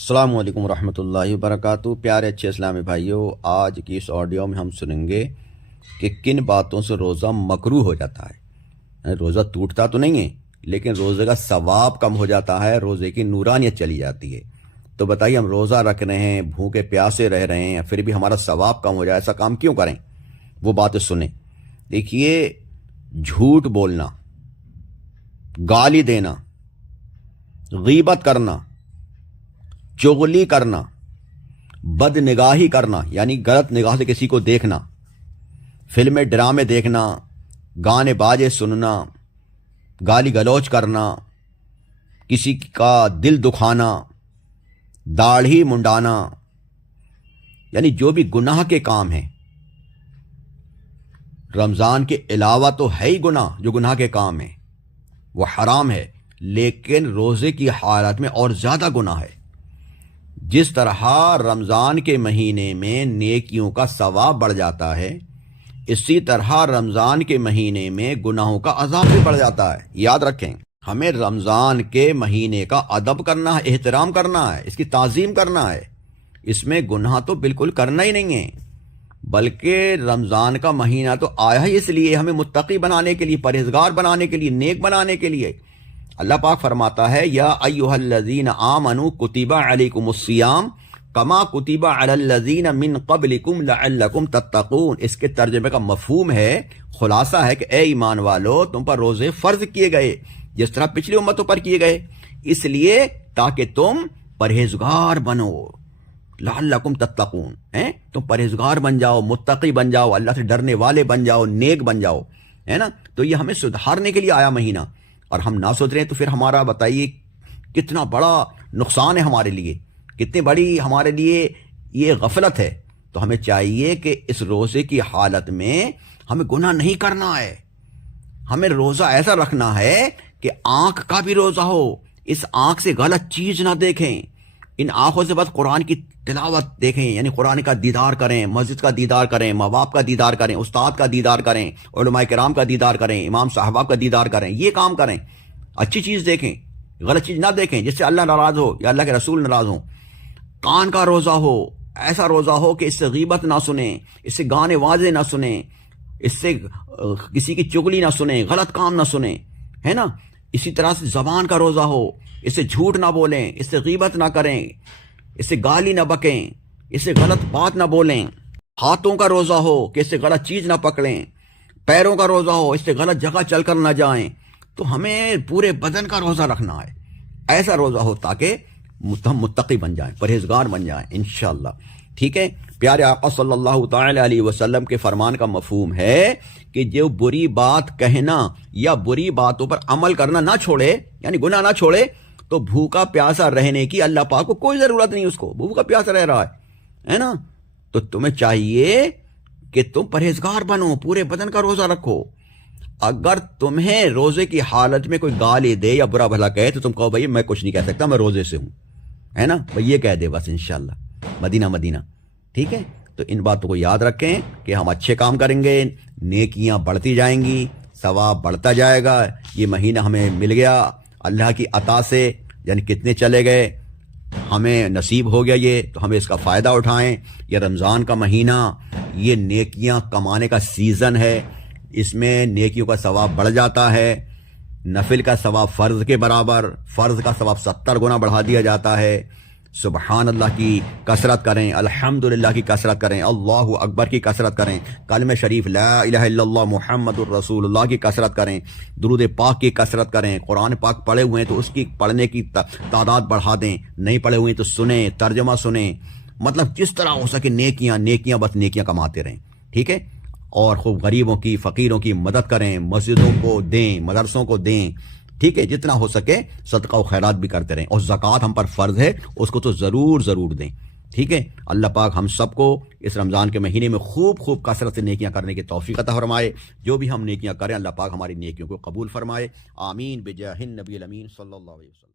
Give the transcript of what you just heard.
السلام علیکم ورحمۃ اللہ وبرکاتہ۔ پیارے اچھے اسلامی بھائیوں، آج کی اس آڈیو میں ہم سنیں گے کہ کن باتوں سے روزہ مکروہ ہو جاتا ہے۔ روزہ ٹوٹتا تو نہیں ہے، لیکن روزے کا ثواب کم ہو جاتا ہے، روزے کی نورانیت چلی جاتی ہے۔ تو بتائیے، ہم روزہ رکھ رہے ہیں، بھوکے پیاسے رہ رہے ہیں، پھر بھی ہمارا ثواب کم ہو جائے، ایسا کام کیوں کریں؟ وہ باتیں سنیں۔ دیکھیے، جھوٹ بولنا، گالی دینا، غیبت کرنا، چغلی کرنا، بد نگاہی کرنا یعنی غلط نگاہ سے کسی کو دیکھنا، فلمیں ڈرامے دیکھنا، گانے باجے سننا، گالی گلوچ کرنا، کسی کا دل دکھانا، داڑھی منڈانا، یعنی جو بھی گناہ کے کام ہیں۔ رمضان کے علاوہ تو ہے ہی گناہ، جو گناہ کے کام ہیں وہ حرام ہے، لیکن روزے کی حالت میں اور زیادہ گناہ ہے۔ جس طرح رمضان کے مہینے میں نیکیوں کا ثواب بڑھ جاتا ہے، اسی طرح رمضان کے مہینے میں گناہوں کا عذاب بھی بڑھ جاتا ہے۔ یاد رکھیں، ہمیں رمضان کے مہینے کا ادب کرنا ہے، احترام کرنا ہے، اس کی تعظیم کرنا ہے۔ اس میں گناہ تو بالکل کرنا ہی نہیں ہے، بلکہ رمضان کا مہینہ تو آیا ہی اس لیے ہمیں متقی بنانے کے لیے، پرہیزگار بنانے کے لیے، نیک بنانے کے لیے۔ اللہ پاک فرماتا ہے، یا ایھا الذین آمنوا کتب علیکم الصیام کما کتب علی الذین من قبلکم لعلکم تتقون۔ اس کے ترجمے کا مفہوم ہے، خلاصہ ہے کہ اے ایمان والو، تم پر روزے فرض کیے گئے جس طرح پچھلی امتوں پر کیے گئے، اس لیے تاکہ تم پرہیزگار بنو، لعلکم تتقون، تم پرہیزگار بن جاؤ، متقی بن جاؤ، اللہ سے ڈرنے والے بن جاؤ، نیک بن جاؤ، ہے نا۔ تو یہ ہمیں سدھارنے کے لیے آیا مہینہ، اور ہم نہ سدھریں رہے تو پھر ہمارا بتائیے کتنا بڑا نقصان ہے ہمارے لیے، کتنی بڑی ہمارے لیے یہ غفلت ہے۔ تو ہمیں چاہیے کہ اس روزے کی حالت میں ہمیں گناہ نہیں کرنا ہے، ہمیں روزہ ایسا رکھنا ہے کہ آنکھ کا بھی روزہ ہو، اس آنکھ سے غلط چیز نہ دیکھیں، ان آنکھوں سے بس قرآن کی تلاوت دیکھیں، یعنی قرآن کا دیدار کریں، مسجد کا دیدار کریں، ماں باپ کا دیدار کریں، استاد کا دیدار کریں، علماء کرام کا دیدار کریں، امام صاحبہ کا دیدار کریں، یہ کام کریں، اچھی چیز دیکھیں، غلط چیز نہ دیکھیں جس سے اللہ ناراض ہو یا اللہ کے رسول ناراض ہوں۔ کان کا روزہ ہو، ایسا روزہ ہو کہ اس سے غیبت نہ سنیں، اس سے گانے واضح نہ سنیں، اس سے کسی کی چگلی نہ سنیں، غلط کام نہ سنیں، ہے نا۔ اسی طرح سے زبان کا روزہ ہو، اس سے جھوٹ نہ بولیں، اس سے غیبت نہ کریں، اس سے گالی نہ بکیں، اس سے غلط بات نہ بولیں۔ ہاتھوں کا روزہ ہو کہ اس سے غلط چیز نہ پکڑیں، پیروں کا روزہ ہو، اس سے غلط جگہ چل کر نہ جائیں۔ تو ہمیں پورے بدن کا روزہ رکھنا ہے، ایسا روزہ ہو تاکہ ہم متقی بن جائیں، پرہیزگار بن جائیں انشاءاللہ۔ ٹھیک ہے، پیارے آقا صلی اللہ تعالی علیہ وسلم کے فرمان کا مفہوم ہے کہ جو بری بات کہنا یا بری باتوں پر عمل کرنا نہ چھوڑے، یعنی گناہ نہ چھوڑے، تو بھوکا پیاسا رہنے کی اللہ پاک کو کوئی ضرورت نہیں، اس کو بھوکا پیاسا رہ رہا ہے نا۔ تو تمہیں چاہیے کہ تم پرہیزگار بنو، پورے بدن کا روزہ رکھو۔ اگر تمہیں روزے کی حالت میں کوئی گالی دے یا برا بھلا کہے تو تم کہو بھائی میں کچھ نہیں کہہ سکتا، میں روزے سے ہوں، ہے نا، بھائی یہ کہہ دے بس انشاءاللہ، مدینہ مدینہ۔ ٹھیک ہے، تو ان باتوں کو یاد رکھیں کہ ہم اچھے کام کریں گے، نیکیاں بڑھتی جائیں گی، ثواب بڑھتا جائے گا۔ یہ مہینہ ہمیں مل گیا اللہ کی عطا سے، یعنی کتنے چلے گئے، ہمیں نصیب ہو گیا یہ، تو ہمیں اس کا فائدہ اٹھائیں۔ یہ رمضان کا مہینہ، یہ نیکیاں کمانے کا سیزن ہے، اس میں نیکیوں کا ثواب بڑھ جاتا ہے، نفل کا ثواب فرض کے برابر، فرض کا ثواب 70 گنا بڑھا دیا جاتا ہے۔ سبحان اللہ کی کثرت کریں، الحمدللہ کی کثرت کریں، اللہ اکبر کی کثرت کریں، کلمہ شریف لا الہ الا اللہ محمد الرسول اللہ کی کثرت کریں، درود پاک کی کثرت کریں۔ قرآن پاک پڑھے ہوئے ہیں تو اس کی پڑھنے کی تعداد بڑھا دیں، نہیں پڑھے ہوئے ہیں تو سنیں، ترجمہ سنیں، مطلب جس طرح ہو سکے نیکیاں بس نیکیاں کماتے رہیں۔ ٹھیک ہے، اور خوب غریبوں کی، فقیروں کی مدد کریں، مسجدوں کو دیں، مدرسوں کو دیں۔ ٹھیک ہے، جتنا ہو سکے صدقہ و خیرات بھی کرتے رہیں، اور زکوٰۃ ہم پر فرض ہے، اس کو تو ضرور دیں۔ ٹھیک ہے، اللہ پاک ہم سب کو اس رمضان کے مہینے میں خوب کثرت سے نیکیاں کرنے کی توفیق عطا فرمائے۔ جو بھی ہم نیکیاں کریں اللہ پاک ہماری نیکیوں کو قبول فرمائے، آمین بجاہ النبی الامین صلی اللہ علیہ وسلم۔